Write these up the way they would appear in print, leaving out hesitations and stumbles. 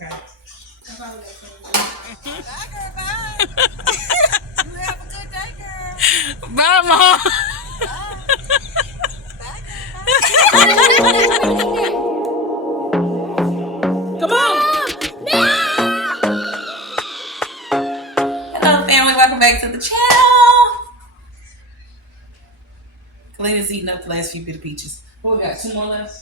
Okay. You have a good day, girl. Bye, Mom. Come on. No! Hello, family. Welcome back to the channel. Kalina's eating up the last few bit of peaches. What we got? 2 more left?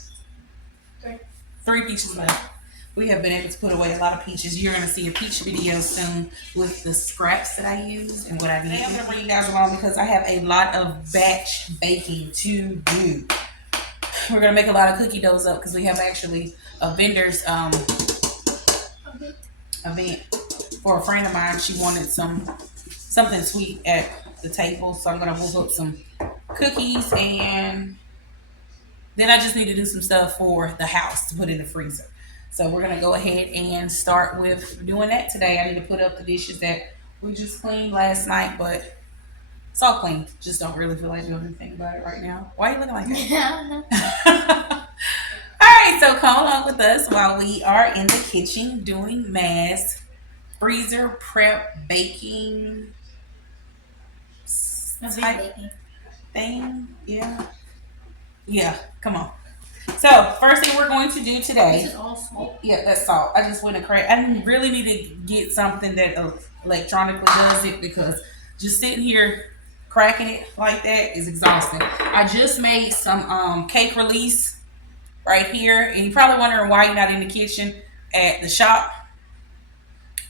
3 peaches left. We have been able to put away a lot of peaches. You're going to see a peach video soon with the scraps that I use and what I need. I'm going to bring you guys along because I have a lot of batch baking to do. We're going to make a lot of cookie doughs up because we have actually a vendor's event for a friend of mine. She wanted something sweet at the table, so I'm going to whip up some cookies, and then I just need to do some stuff for the house to put in the freezer. So we're gonna go ahead and start with doing that today. I need to put up the dishes that we just cleaned last night, but it's all clean. Just don't really feel like doing anything about it right now. Why are you looking like that? All right, so come along with us while we are in the kitchen doing mass freezer prep baking type thing. Yeah, come on. So first thing we're going to do today. This is all salt. Yeah, that's salt. I just went to crack. I really need to get something that electronically does it because just sitting here cracking it like that is exhausting. I just made some cake release right here, and you're probably wondering why you're not in the kitchen at the shop.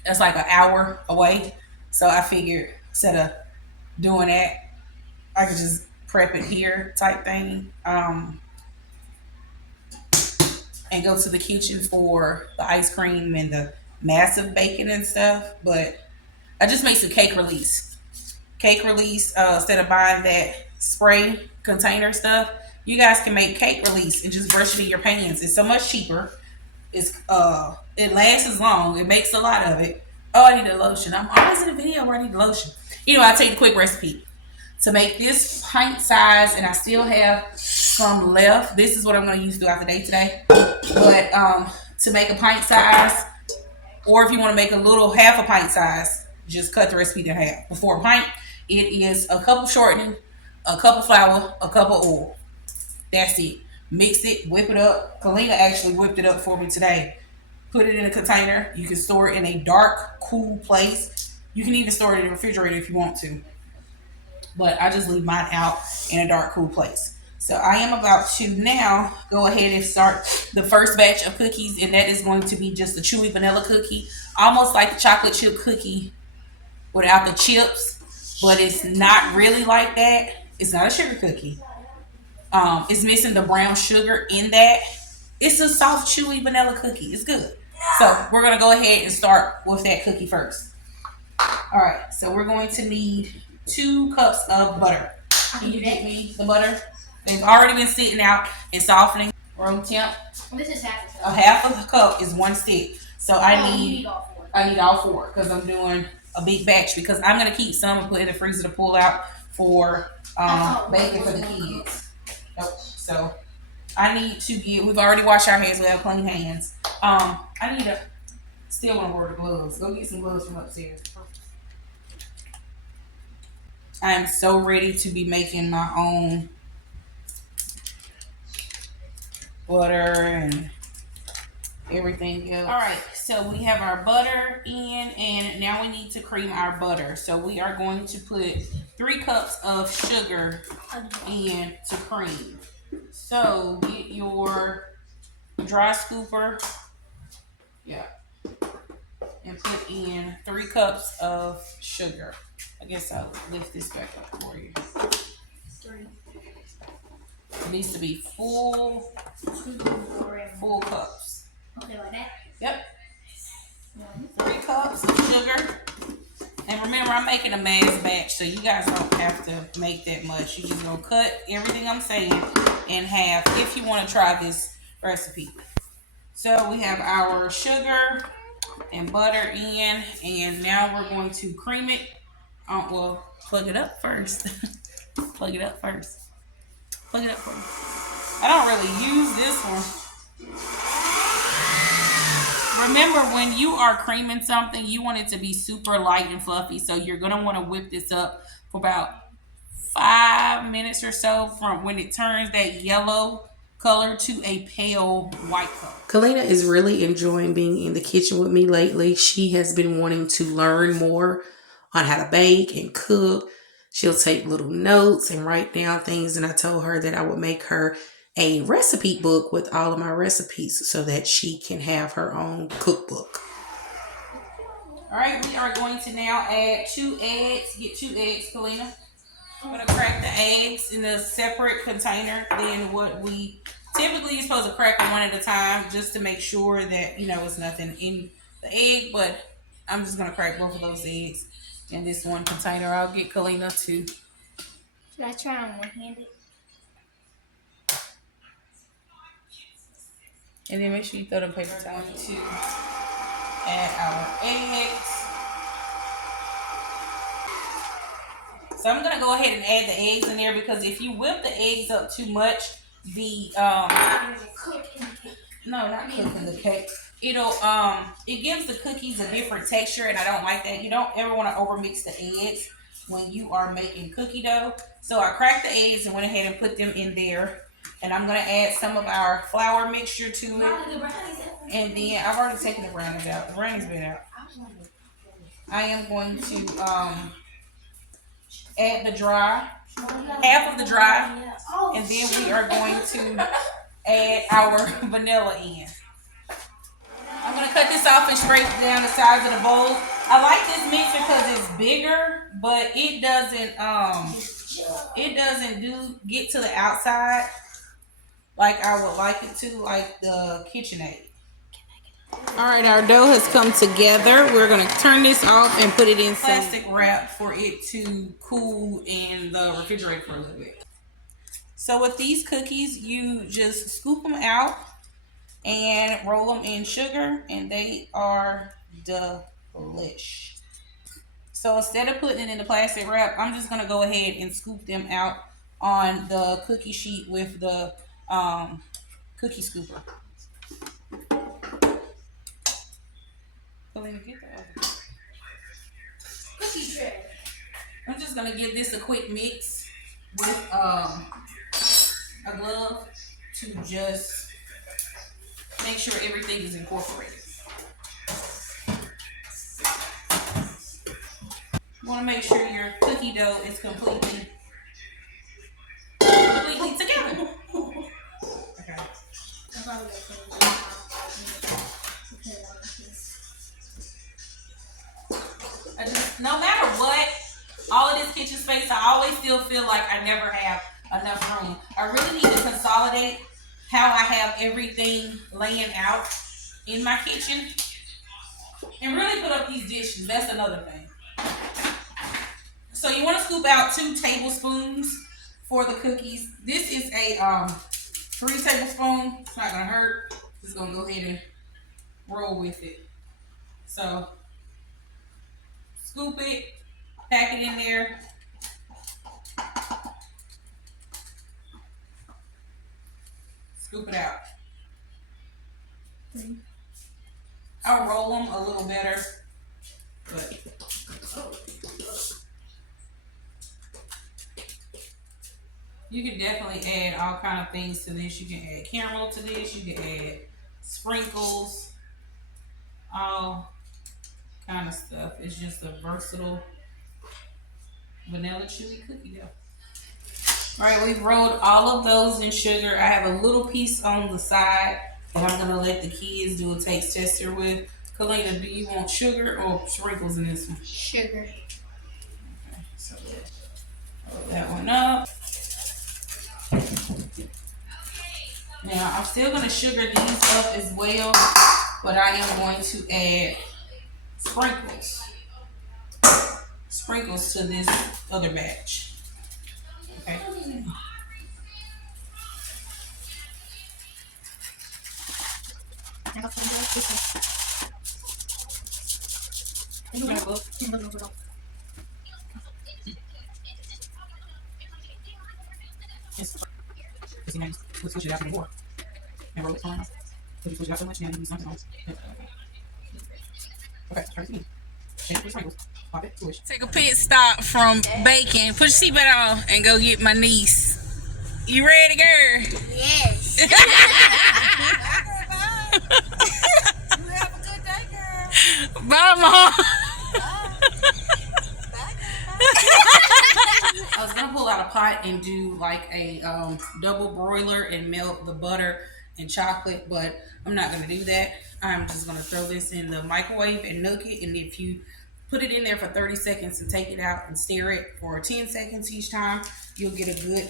That's like an hour away, so I figured instead of doing that, I could just prep it here type thing. And go to the kitchen for the ice cream and the massive baking and stuff. But I just made some cake release. Instead of buying that spray container stuff, you guys can make cake release and just brush it in your pans. It's so much cheaper. It lasts as long. It makes a lot of it. Oh, I need a lotion. I'm always in a video where I need a lotion. I'll take a quick recipe. To make this pint size, and I still have some left. This is what I'm going to use throughout the day today. But to make a pint size, or if you want to make a little half a pint size, just cut the recipe to half. Before a pint, it is a cup of shortening, a cup of flour, a cup of oil. That's it. Mix it, whip it up. Kalina actually whipped it up for me today. Put it in a container. You can store it in a dark, cool place. You can even store it in the refrigerator if you want to. But I just leave mine out in a dark, cool place. So I am about to now go ahead and start the first batch of cookies, and that is going to be just a chewy vanilla cookie, almost like the chocolate chip cookie without the chips, but it's not really like that. It's not a sugar cookie. It's missing the brown sugar in that. It's a soft, chewy vanilla cookie. It's good. So we're going to go ahead and start with that cookie first. All right, so we're going to need 2 cups of butter. Can you get me the butter? They've already been sitting out and softening. Room temp. This is half a cup. A half of a cup is 1 stick. So I need all 4 because I'm doing a big batch because I'm going to keep some and put in the freezer to pull out for baking for the kids. Nope. So I need to we've already washed our hands. We have clean hands. I need to still want to order gloves. Go get some gloves from upstairs. I am so ready to be making my own butter and everything else. All right, so we have our butter in, and now we need to cream our butter. So we are going to put 3 cups of sugar in to cream. So get your dry scooper, and put in 3 cups of sugar. I guess I'll lift this back up for you. 3. It needs to be full cups. Okay, like that? Yep. 3 cups of sugar. And remember, I'm making a mass batch, so you guys don't have to make that much. You just gonna cut everything I'm saying in half if you want to try this recipe. So we have our sugar and butter in, and now we're going to cream it. Well, plug it up first. Plug it up first. I don't really use this one. Remember, when you are creaming something, you want it to be super light and fluffy. So you're gonna want to whip this up for about 5 minutes or so from when it turns that yellow color to a pale white color. Kalina is really enjoying being in the kitchen with me lately. She has been wanting to learn more on how to bake and cook. She'll take little notes and write down things, and I told her that I would make her a recipe book with all of my recipes so that she can have her own cookbook. All right, we are going to now add 2 eggs. Get 2 eggs, Kalina. I'm going to crack the eggs in a separate container than what we typically you're supposed to crack them one at a time just to make sure that, you know, it's nothing in the egg. But I'm just going to crack both of those eggs in this one container. I'll get Kalina to. Should I try on one-handed? And then make sure you throw the paper towel to add our eggs. So I'm gonna go ahead and add the eggs in there because if you whip the eggs up too much, the no, not cooking the cake. It'll it gives the cookies a different texture, and I don't like that. You don't ever want to overmix the eggs when you are making cookie dough. So I cracked the eggs and went ahead and put them in there. And I'm gonna add some of our flour mixture to it. And then I've already taken the brownies out. The brownies been out. I am going to add the dry, half of the dry, and then we are going to add our vanilla in. I'm gonna cut this off and scrape down the sides of the bowl. I like this mixer because it's bigger, but it doesn't get to the outside like I would like it to, like the KitchenAid. All right, our dough has come together. We're going to turn this off and put it in plastic wrap for it to cool in the refrigerator for a little bit. So with these cookies, you just scoop them out and roll them in sugar, and they are delish. So instead of putting it in the plastic wrap, I'm just going to go ahead and scoop them out on the cookie sheet with the cookie scooper. Cookie tray. I'm just gonna give this a quick mix with a glove to just make sure everything is incorporated. You want to make sure your cookie dough is completely together. Okay. No matter what, all of this kitchen space, I always still feel like I never have enough room. I really need to consolidate how I have everything laying out in my kitchen and really put up these dishes. That's another thing. So you want to scoop out 2 tablespoons for the cookies. This is a 3 tablespoons. It's not gonna hurt. Just gonna go ahead and roll with it. So scoop it, pack it in there. Scoop it out. I'll roll them a little better, but you can definitely add all kind of things to this. You can add caramel to this. You can add sprinkles, all kind of stuff. It's just a versatile vanilla chewy cookie dough. All right, we've rolled all of those in sugar. I have a little piece on the side that I'm gonna let the kids do a taste tester with. Kalina, do you want sugar or sprinkles in this one? Sugar. Okay, so roll that one up. Now I'm still gonna sugar these up as well, but I am going to add sprinkles to this other batch. Okay. Switch it out before and roll it on. If you switch it out so much, now you do something else. Take a pit stop from baking. Put your seatbelt on and go get my niece. You ready, girl? Yes. Bye, You have a good day, girl. Mom. Bye. I was gonna pull out a pot and do like a double broiler and melt the butter and chocolate, but I'm not gonna do that. I'm just gonna throw this in the microwave and nook it, and if you put it in there for 30 seconds and take it out and stir it for 10 seconds each time, you'll get a good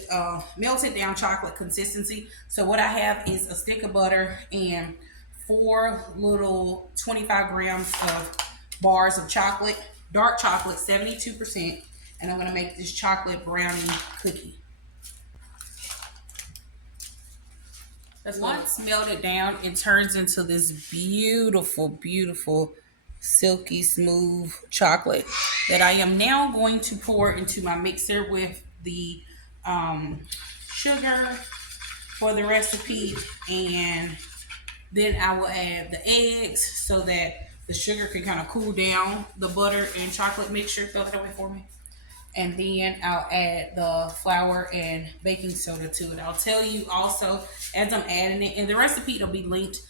melted down chocolate consistency. So what I have is a stick of butter and 4 little 25 grams of bars of chocolate, dark chocolate, 72%, and I'm gonna make this chocolate brownie cookie. Once melted down, it turns into this beautiful, beautiful, silky smooth chocolate that I am now going to pour into my mixer with the sugar for the recipe, and then I will add the eggs so that the sugar can kind of cool down the butter and chocolate mixture. Throw that away for me. And then I'll add the flour and baking soda to it. I'll tell you also as I'm adding it, and the recipe will be linked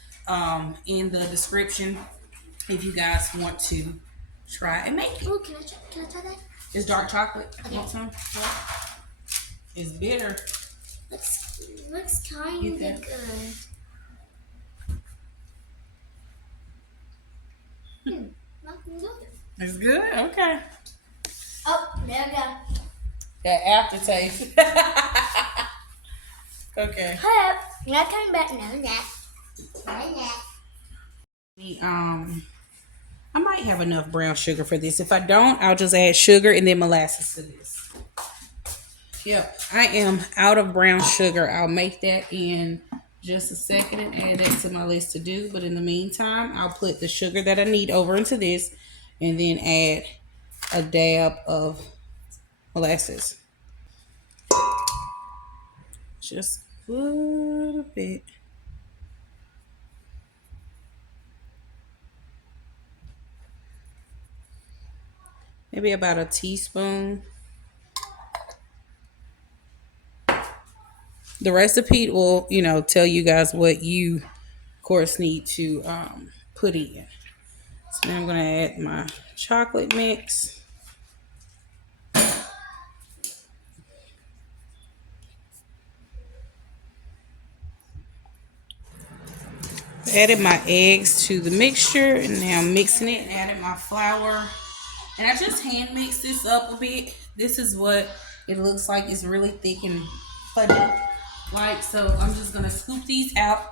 in the description if you guys want to try and make it. Oh, can I try that? It's dark chocolate. Okay. Want some? Yeah. It's bitter. Looks kind of good. Nothing good. It's good? Okay. Oh, there we go. That aftertaste. Okay. Hold up. Not coming back. No, that. I might have enough brown sugar for this. If I don't, I'll just add sugar and then molasses to this. Yep, I am out of brown sugar. I'll make that in just a second and add that to my list to do. But in the meantime, I'll put the sugar that I need over into this and then add a dab of molasses. Just a little bit. Maybe about a teaspoon. The recipe will, tell you guys what you, of course, need to put in. So now I'm going to add my chocolate mix. Added my eggs to the mixture, and now I'm mixing it, and added my flour. And I just hand mix this up a bit. This is what it looks like. It's really thick and fudgy. So I'm just going to scoop these out,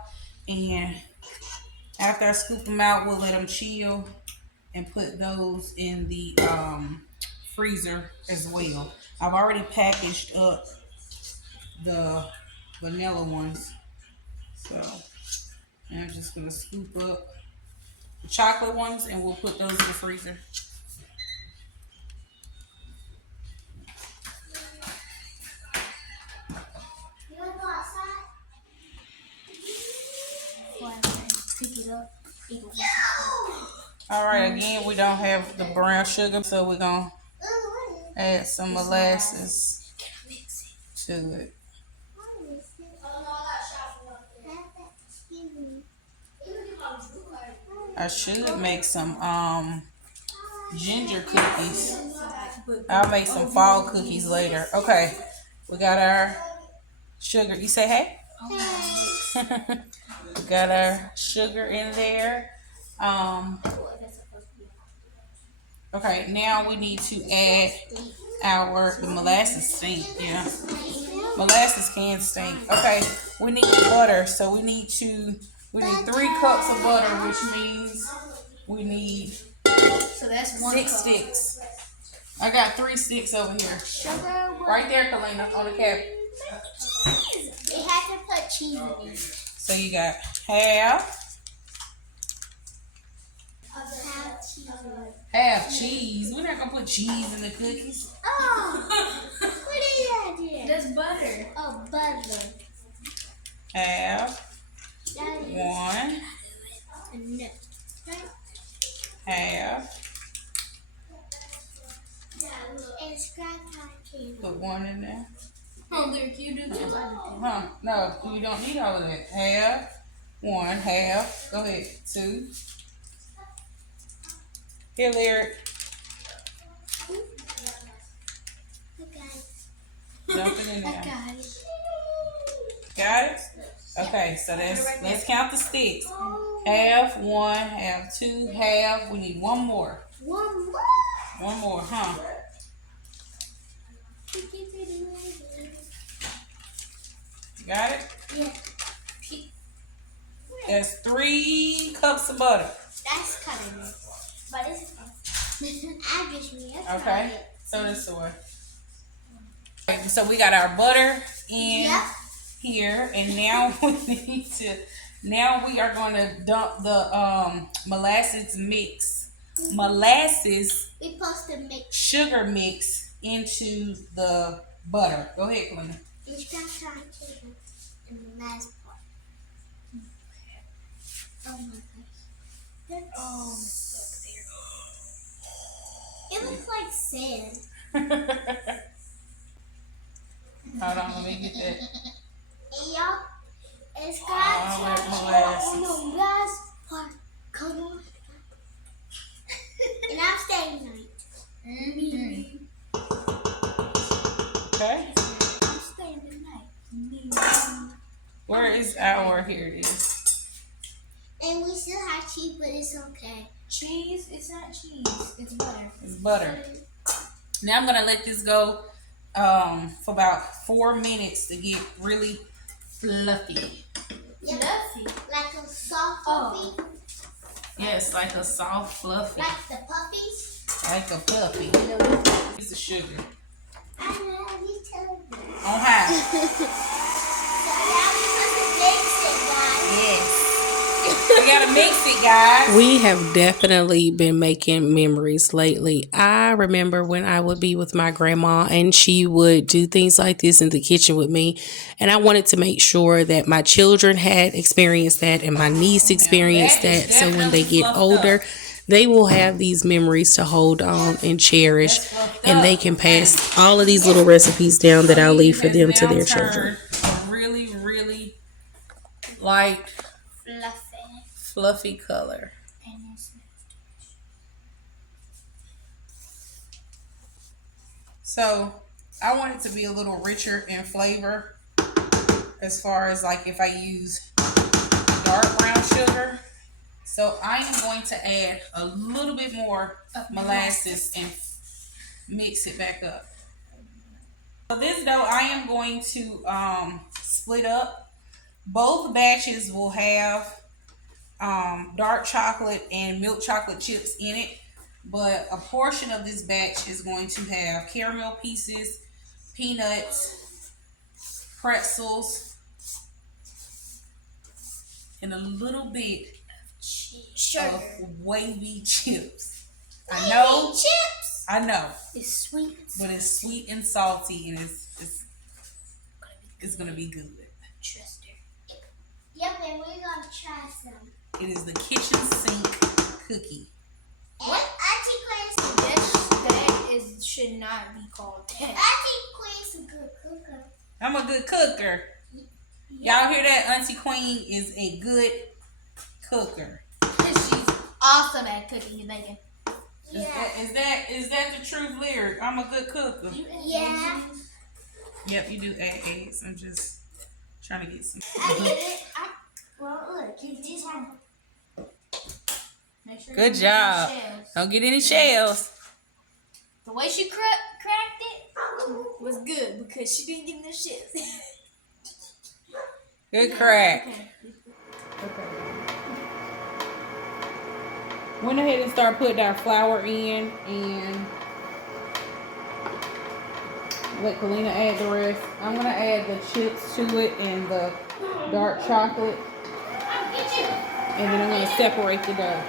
and after I scoop them out, we'll let them chill and put those in the freezer as well. I've already packaged up the vanilla ones. So I'm just going to scoop up the chocolate ones, and we'll put those in the freezer. All right, again, we don't have the brown sugar, so we're going to add some molasses to it. I should make some ginger cookies. I'll make some fall cookies later. Okay, we got our sugar. You say hey? We got our sugar in there. Okay, now we need to add the molasses stink. Yeah, molasses can stink. Okay, we need butter, so we need 3 cups of butter, which means we need So that's 6 sticks. I got 3 sticks over here. Sugar. Right there, Kalina, on the cap. They have to put cheese in it. So you got half cheese. We're not gonna put cheese in the cookies. Oh, what is that here? That's butter. Oh, butter. Half. 1. No. half. And scratch candy. Put one in there. Oh, Lyric, you do too. Huh? No, you don't need all of that. Half. One, half. Go ahead. Two. Here, Lyric. Dump it in there. Got it. Got it? Okay, so let's count the sticks. Half, one, half, two, half. We need one more. One more. One more, huh? Got it? Yeah. That's 3 cups of butter. That's kind of nice. But it's I just me. Okay, so this way. Okay, so we got our butter in here, and now we are going to dump the molasses mix. Molasses we supposed to mix sugar mix into the butter. Go ahead, Kalina. it's just trying to in the last part. Oh my gosh. Oh, It looks like sand. hold on, let me get that. Yeah. It's got molasses. on the last part. Come on. And I'm staying night. Okay. I'm staying the night. Where is our? Here it is. And we still have cheese, but it's okay. Cheese? It's not cheese. It's butter. It's butter. Now I'm gonna let this go for about 4 minutes to get really fluffy. Yep. Fluffy? Like a soft puppy? Yes, like a soft fluffy. Like the puppies? Like a puppy. It's the sugar. I love you too. On high. So now we're supposed to mix it, guys. Yes. We gotta mix it, guys. We have definitely been making memories lately. I remember when I would be with my grandma and she would do things like this in the kitchen with me. And I wanted to make sure that my children had experienced that and my niece experienced that. So when they get older, they will have these memories to hold on and cherish. And they can pass all of these little recipes down that I'll leave for them to their children. Really, really light, fluffy color. So I want it to be a little richer in flavor as far as like if I use dark brown sugar. So I am going to add a little bit more molasses and mix it back up. So this dough I am going to split up. Both batches will have dark chocolate and milk chocolate chips in it, but a portion of this batch is going to have caramel pieces, peanuts, pretzels, and a little bit of wavy chips. I know. Chips. I know. It's sweet. But it's sweet and salty, and it's gonna be good. Trust her. Yep, and we're gonna try some. It is the kitchen sink cookie. What? Auntie Cris should not be called that. Auntie Queen's a good cooker. I'm a good cooker. Y'all hear that? Auntie Queen is a good cooker. She's awesome at cooking and baking. Yeah. Is that the truth lyric? I'm a good cooker. Yeah. Yep, you do add eggs. I'm just trying to get some. I get it. Well, look, you just have. Make sure Good job. Don't get any shells. The way she cracked it was good because she didn't get no shells. Good crack. Okay. Went ahead and start putting our flour in and let Kalina add the rest. I'm gonna add the chips to it and the dark chocolate, and then I'm gonna separate the dough.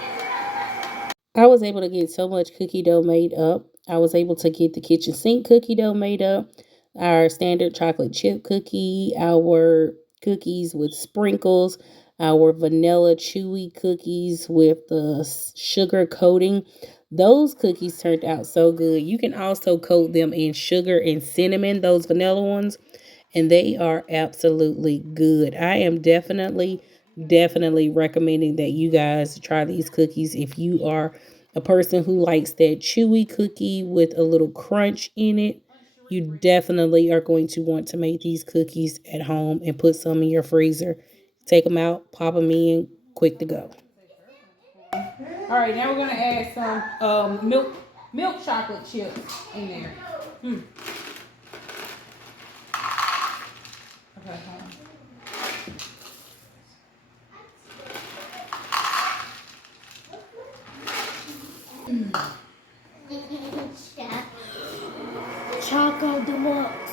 I was able to get so much cookie dough made up. I was able to get the kitchen sink cookie dough made up, our standard chocolate chip cookie, our cookies with sprinkles, our vanilla chewy cookies with the sugar coating. Those cookies turned out so good. You can also coat them in sugar and cinnamon, those vanilla ones, and they are absolutely good. I am definitely recommending that you guys try these cookies if you are a person who likes that chewy cookie with a little crunch in it. You definitely are going to want to make these cookies at home and put some in your freezer. Take them out, pop them in, quick to go. All right, now we're gonna add some milk chocolate chips in there. Okay, hold on. Choco deluxe.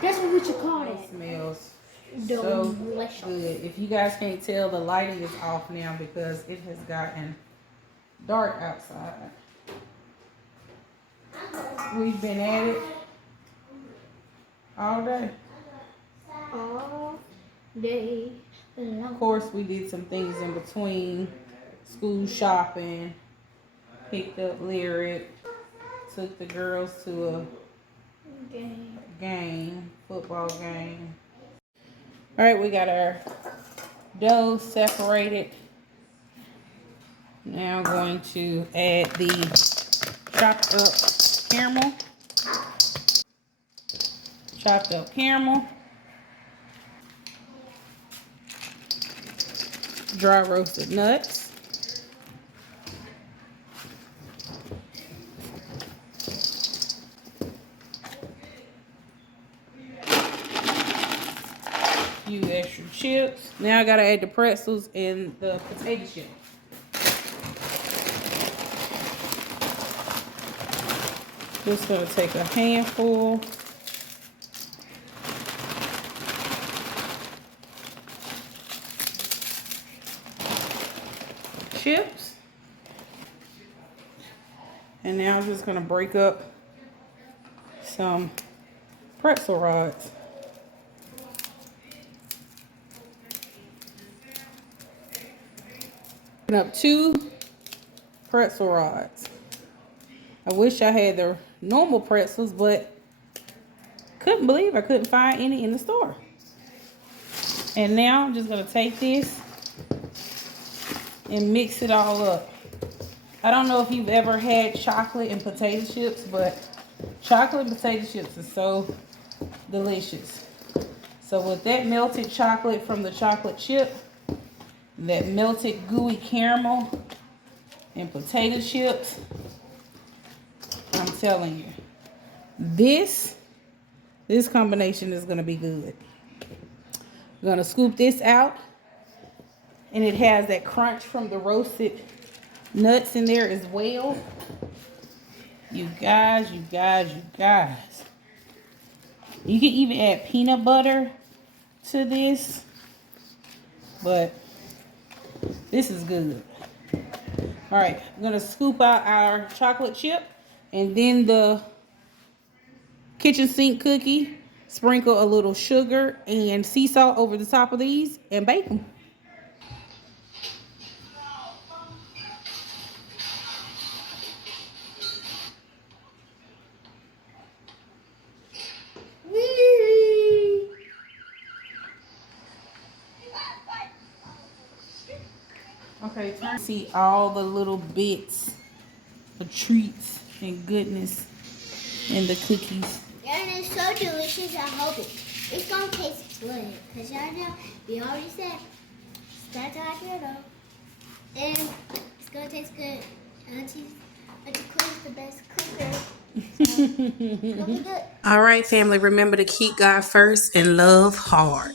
That's what we should call it. It smells so Delicious. good. If you guys can't tell, the lighting is off now because it has gotten dark outside. We've been at it all day. All day long. Of course, we did some things in between. School shopping, picked up Lyric, took the girls to a game, football game. All right, we got our dough separated. Now I'm going to add the chopped up caramel. Chopped up caramel. Dry roasted nuts. Few extra chips. Now I gotta add the pretzels and the potato chip. Just gonna take a handful. Chips. And now I'm just gonna break up some pretzel rods. Up 2 pretzel rods. I wish I had the normal pretzels, but couldn't believe I couldn't find any in the store. And now I'm just gonna take this and mix it all up. I don't know if you've ever had chocolate and potato chips, but chocolate and potato chips is so delicious. So with that melted chocolate from the chocolate chip, that melted gooey caramel and potato chips, I'm telling you, this combination is gonna be good. I'm gonna scoop this out, and it has that crunch from the roasted nuts in there as well. You guys. You can even add peanut butter to this, but this is good. All right, I'm gonna scoop out our chocolate chip and then the kitchen sink cookie. Sprinkle a little sugar and sea salt over the top of these and bake them. Okay, see all the little bits of treats and goodness in the cookies. And it's so delicious, I hope it's gonna taste good. Cause y'all know, we already said, start out here though. And it's gonna taste good. Auntie Cris the best cooker. So, it's gonna be good. All right, family, remember to keep God first and love hard.